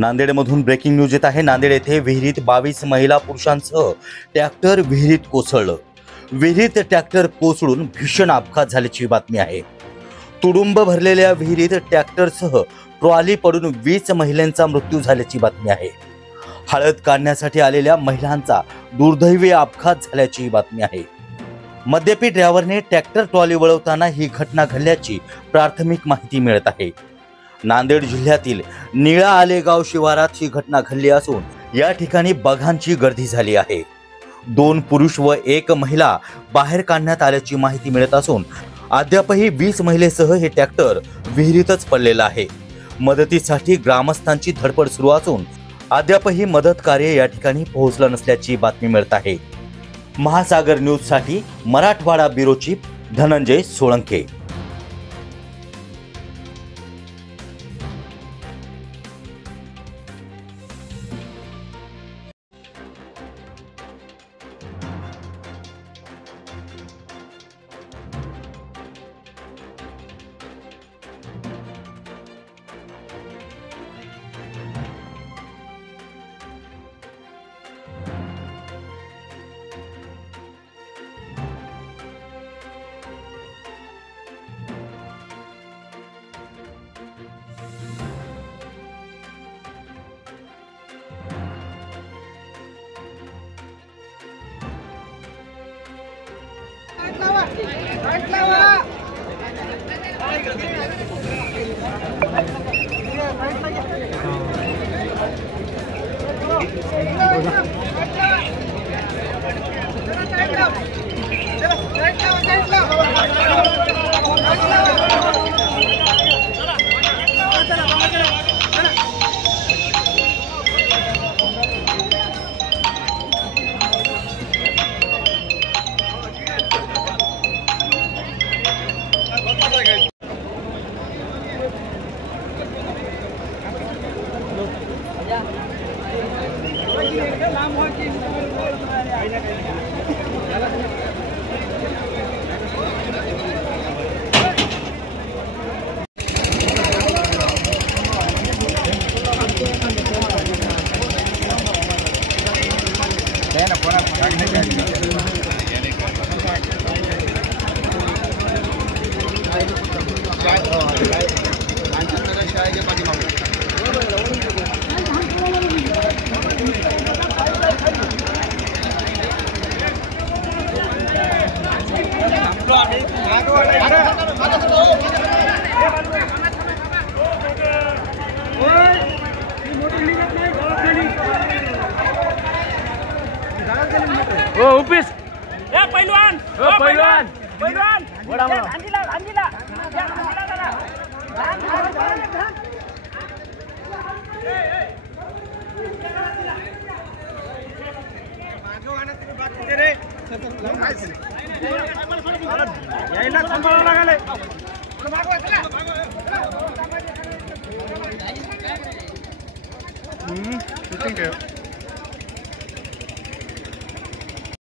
नांदेडमधून breaking news येत आहे। नांदेड येथे विहिरीत 22 महिला पुरुषांसह ट्रॅक्टर विहिरीत कोसळलं। विहिरीत ट्रॅक्टर कोसळून भीषण अपघात झाल्याची बातमी आहे। तुडुंब भरलेल्या विहिरीत ट्रॅक्टरसह ट्रॉली पडून 20 महिलांचा मृत्यू झाल्याची बातमी आहे। हळद काढण्यासाठी आलेल्या महिलांचा दुर्दैवी अपघात झाल्याची बातमी आहे। मद्यपी ड्रायव्हरने ट्रॅक्टर ट्रॉली वळवताना ही घटना घडल्याची प्राथमिक माहिती मिळत आहे। नांदेड जिल्ह्यातील निळा आलेगाव शिवारात ही घटना घडली असून या ठिकाणी बघांची गर्दी झाली आहे। 2 पुरुष व 1 महिला बाहेर काढण्यात आल्याची माहिती मिळत असून अद्यापही 20 महिलेसह हे ट्रॅक्टर विहिरीतच पडलेलं आहे। मदतीसाठी ग्रामस्थांची धडपड सुरू असून अद्यापही मदत कार्य या ठिकाणी पोहोचलं नसल्याची बातमी मिळत आहे। महासागर न्यूज साठी Marathwada bureau chief Dhananjay Solanke. Office ए पहिलवान पहिलवान पहिलवान बडा अंजिला अंजिला यायला सांभाळावं लागले शूटिंग